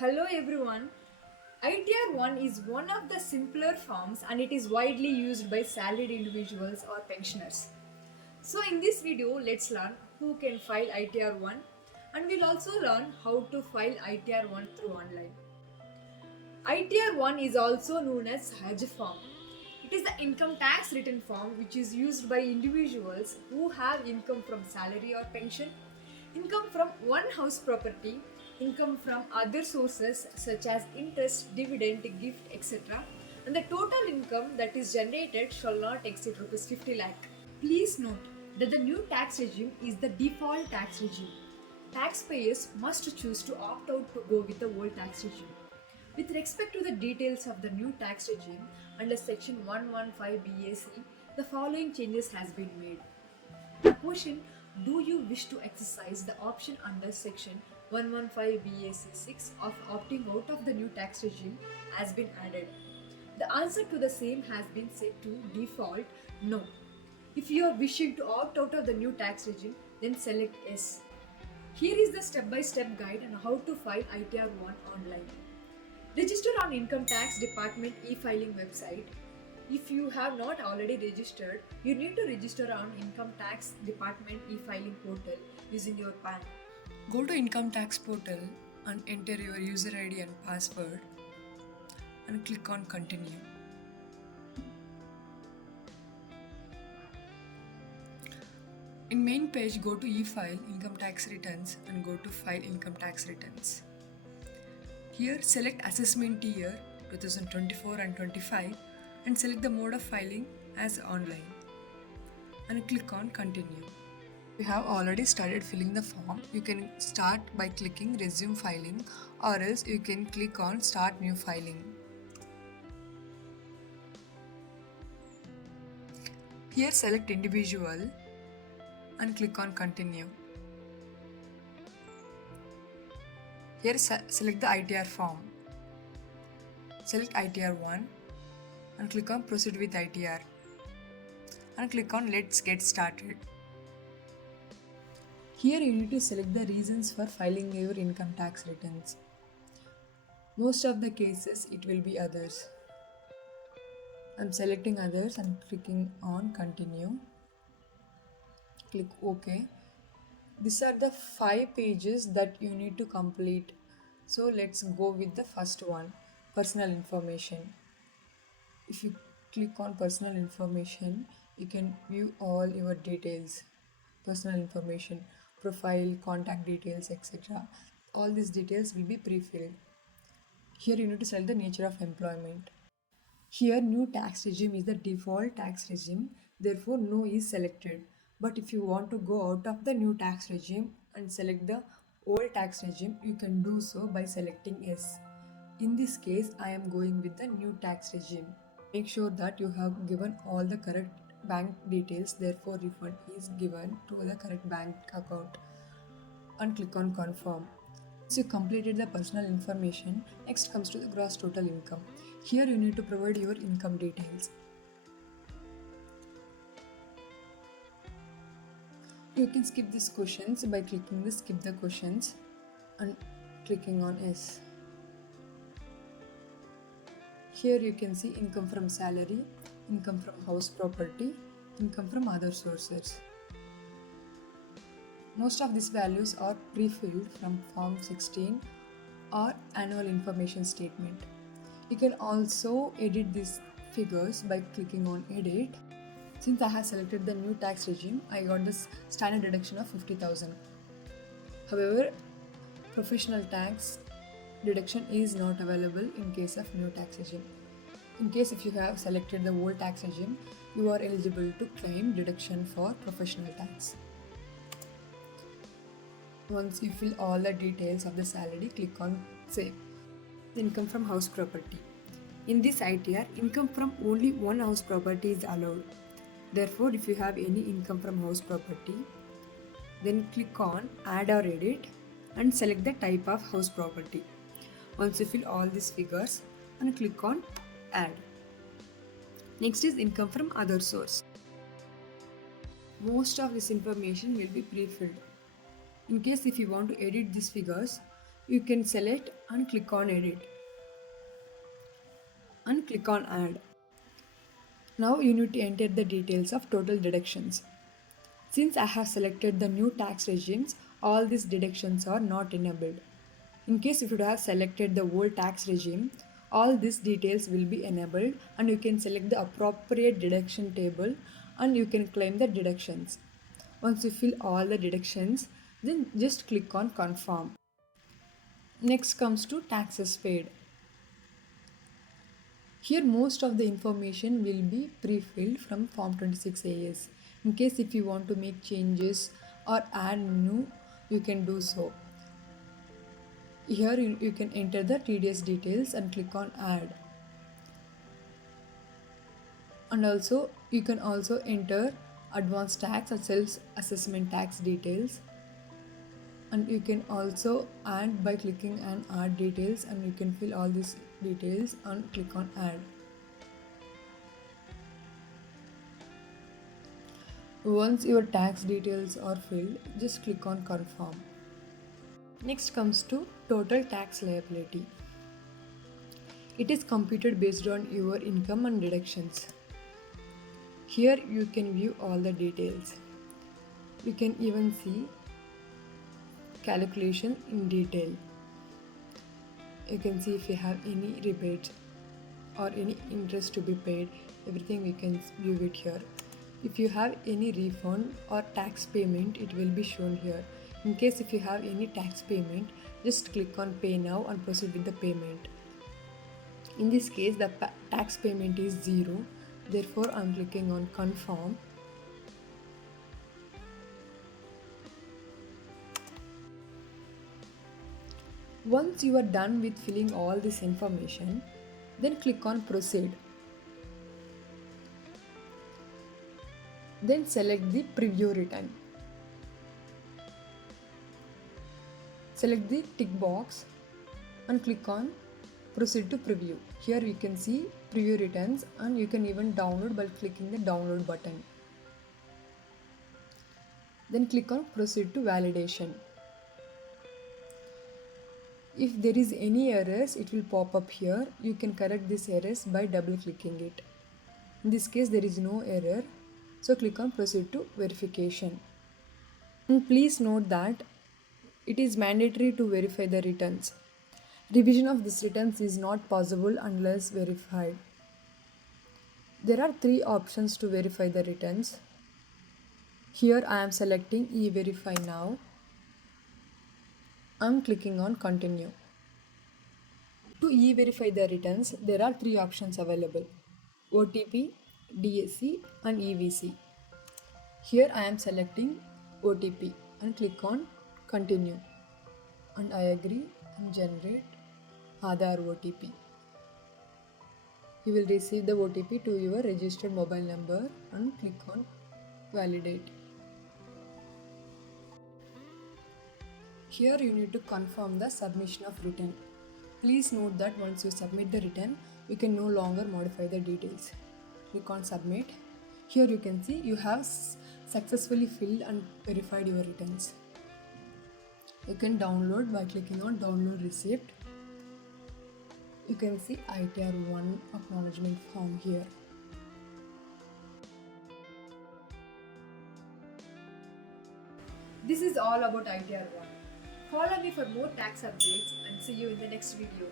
Hello everyone. ITR 1 is one of the simpler forms and it is widely used by salaried individuals or pensioners. So in this video, let's learn who can file ITR 1 and we'll also learn how to file ITR 1 through online. ITR 1 is also known as Hajj form. It is the income tax return form which is used by individuals who have income from salary or pension, income from one house property, income from other sources such as interest, dividend, gift, etc. And the total income that is generated shall not exceed rupees 50 lakh. Please note that the new tax regime is the default tax regime. Taxpayers must choose to opt out to go with the old tax regime. With respect to the details of the new tax regime under section 115 BAC, the following changes has been made. The question, do you wish to exercise the option under section 115 BAC 6 of opting out of the new tax regime has been added. The answer to the same has been set to default no. If you are wishing to opt out of the new tax regime, then select yes. Here is the step-by-step guide on how to file ITR 1 online. Register on Income Tax Department e-filing website. If you have not already registered, you need to register on Income Tax Department e-filing portal using your PAN. Go to Income Tax portal and enter your user ID and password and click on Continue. In main page, go to e-file income tax returns and go to file income tax returns. Here select assessment year 2024 and 25 and select the mode of filing as online and click on Continue. If you have already started filling the form, you can start by clicking resume filing or else you can click on start new filing. Here select individual and click on continue. Here select the ITR form. Select ITR 1 and click on proceed with ITR and click on let's get started. Here you need to select the reasons for filing your income tax returns. Most of the cases it will be others. I'm selecting others and clicking on continue. Click OK. These are the 5 pages that you need to complete. So let's go with the first one, personal information. If you click on personal information, you can view all your details, personal information, profile, contact details, etc. All these details will be pre-filled. Here you need to select the nature of employment. Here new tax regime is the default tax regime, therefore no is selected. But if you want to go out of the new tax regime and select the old tax regime, you can do so by selecting yes. In this case, I am going with the new tax regime. Make sure that you have given all the correct bank details, therefore refund is given to the correct bank account and click on confirm. Once you completed the personal information, next comes to the gross total income. Here you need to provide your income details. You can skip these questions by clicking the skip the questions and clicking on yes. Here you can see income from salary, income from house property, income from other sources. Most of these values are pre-filled from Form 16 or Annual Information Statement. You can also edit these figures by clicking on Edit. Since I have selected the new tax regime, I got this standard deduction of 50,000. However, professional tax deduction is not available in case of new tax regime. In case if you have selected the old tax regime, you are eligible to claim deduction for professional tax. Once you fill all the details of the salary, click on Save. Income from house property. In this ITR, income from only one house property is allowed. Therefore, if you have any income from house property, then click on Add or Edit and select the type of house property. Once you fill all these figures, and click on Add. Next is income from other source. Most of this information will be pre-filled. In case if you want to edit these figures, you can select and click on edit and click on add. Now you need to enter the details of total deductions. Since I have selected the new tax regimes, all these deductions are not enabled. In case if you have selected the old tax regime, all these details will be enabled and you can select the appropriate deduction table and you can claim the deductions. Once you fill all the deductions, then just click on confirm. Next comes to taxes paid. Here most of the information will be pre-filled from Form 26AS. In case if you want to make changes or add new, you can do so. Here you can enter the TDS details and click on add. And also you can also enter advanced tax or self-assessment tax details. And you can also add by clicking on add details and you can fill all these details and click on add. Once your tax details are filled, just click on confirm. Next comes to total tax liability. It is computed based on your income and deductions. Here you can view all the details. You can even see calculation in detail. You can see if you have any rebates or any interest to be paid, everything you can view it here. If you have any refund or tax payment, it will be shown here. In case if you have any tax payment, just click on pay now and proceed with the payment. In this case, the tax payment is 0. Therefore, I am clicking on confirm. Once you are done with filling all this information, then click on proceed. Then select the preview return. Select the tick box and click on proceed to preview. Here you can see preview returns and you can even download by clicking the download button. Then click on proceed to validation. If there is any errors, it will pop up here. You can correct these errors by double clicking it. In this case, there is no error. So click on proceed to verification. And please note that it is mandatory to verify the returns. Revision of these returns is not possible unless verified. There are 3 options to verify the returns. Here I am selecting e-verify now. I am clicking on continue. To e-verify the returns, there are 3 options available: OTP, DSC and EVC. Here I am selecting OTP and click on continue and I agree and generate Aadhaar OTP. You will receive the OTP to your registered mobile number and click on validate. Here you need to confirm the submission of return. Please note that once you submit the return, you can no longer modify the details. Click on submit. Here you can see you have successfully filled and verified your returns. You can download by clicking on download receipt. You can see ITR 1 acknowledgement form here. This is all about ITR 1. Follow me for more tax updates and see you in the next video.